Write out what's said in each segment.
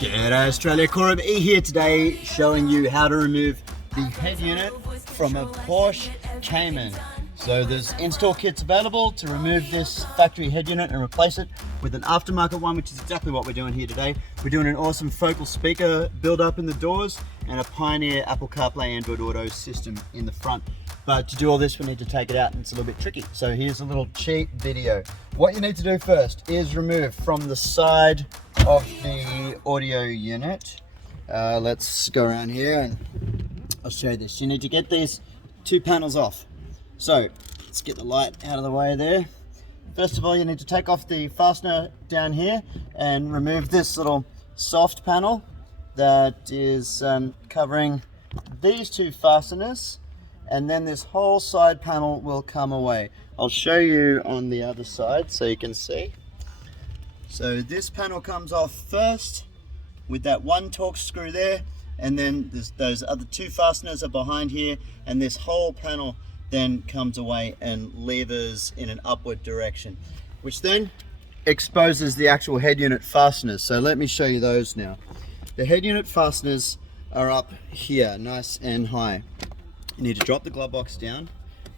G'day Australia, Korum E here today showing you how to remove the head unit from a Porsche Macan. So there's install kits available to remove this factory head unit and replace it with an aftermarket one, which is exactly what we're doing here today. We're doing an awesome focal speaker build up in the doors and a Pioneer Apple CarPlay Android Auto system in the front. But to do all this, we need to take it out and it's a little bit tricky. So here's a little cheat video. What you need to do first is remove from the side of the audio unit. Let's go around here and I'll show you this. You need to get these two panels off. So let's get the light out of the way there. First of all, you need to take off the fastener down here and remove this little soft panel that is covering these two fasteners, and then this whole side panel will come away. I'll show you on the other side so you can see. So this panel comes off first with that one Torx screw there, and then those other two fasteners are behind here, and this whole panel then comes away and levers in an upward direction, which then exposes the actual head unit fasteners. So let me show you those now. The head unit fasteners are up here, nice and high. You need to drop the glove box down,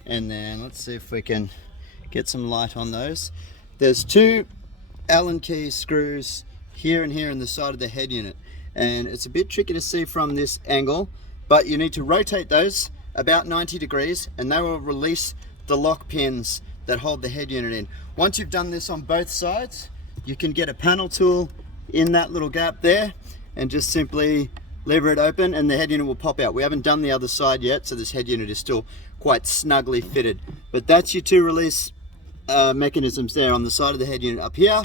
and then let's see if we can get some light on those. There's two Allen key screws here and here in the side of the head unit, and it's a bit tricky to see from this angle, but you need to rotate those about 90 degrees and they will release the lock pins that hold the head unit in. Once you've done this on both sides, you can get a panel tool in that little gap there and just simply lever it open and the head unit will pop out. We haven't done the other side yet, so this head unit is still quite snugly fitted. But that's your two release mechanisms there on the side of the head unit up here,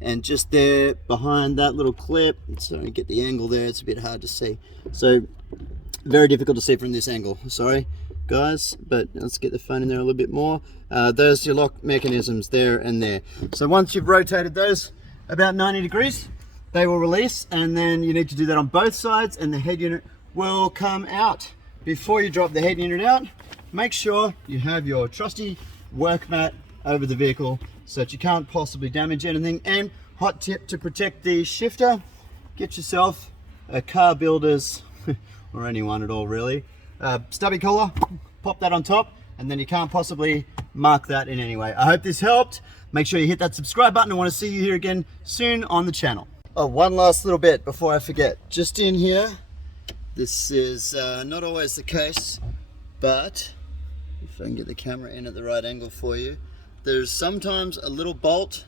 and just there behind that little clip. So you get the angle there, it's a bit hard to see. So very difficult to see from this angle, sorry guys, but let's get the phone in there a little bit more. There's your lock mechanisms there and there. So once you've rotated those about 90 degrees, they will release, and then you need to do that on both sides and the head unit will come out. Before you drop the head unit out, make sure you have your trusty work mat over the vehicle so that you can't possibly damage anything. And hot tip to protect the shifter, get yourself a car builder's or anyone at all really, stubby collar, pop that on top, and then you can't possibly mark that in any way. I hope this helped. Make sure you hit that subscribe button. I want to see you here again soon on the channel. Oh, one last little bit before I forget. Just in here, this is not always the case, but if I can get the camera in at the right angle for you, there's sometimes a little bolt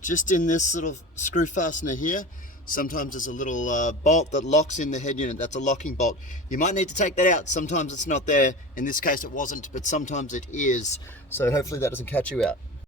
just in this little screw fastener here. Sometimes there's a little bolt that locks in the head unit. That's a locking bolt. You might need to take that out. Sometimes it's not there. In this case it wasn't, but sometimes it is. So hopefully that doesn't catch you out.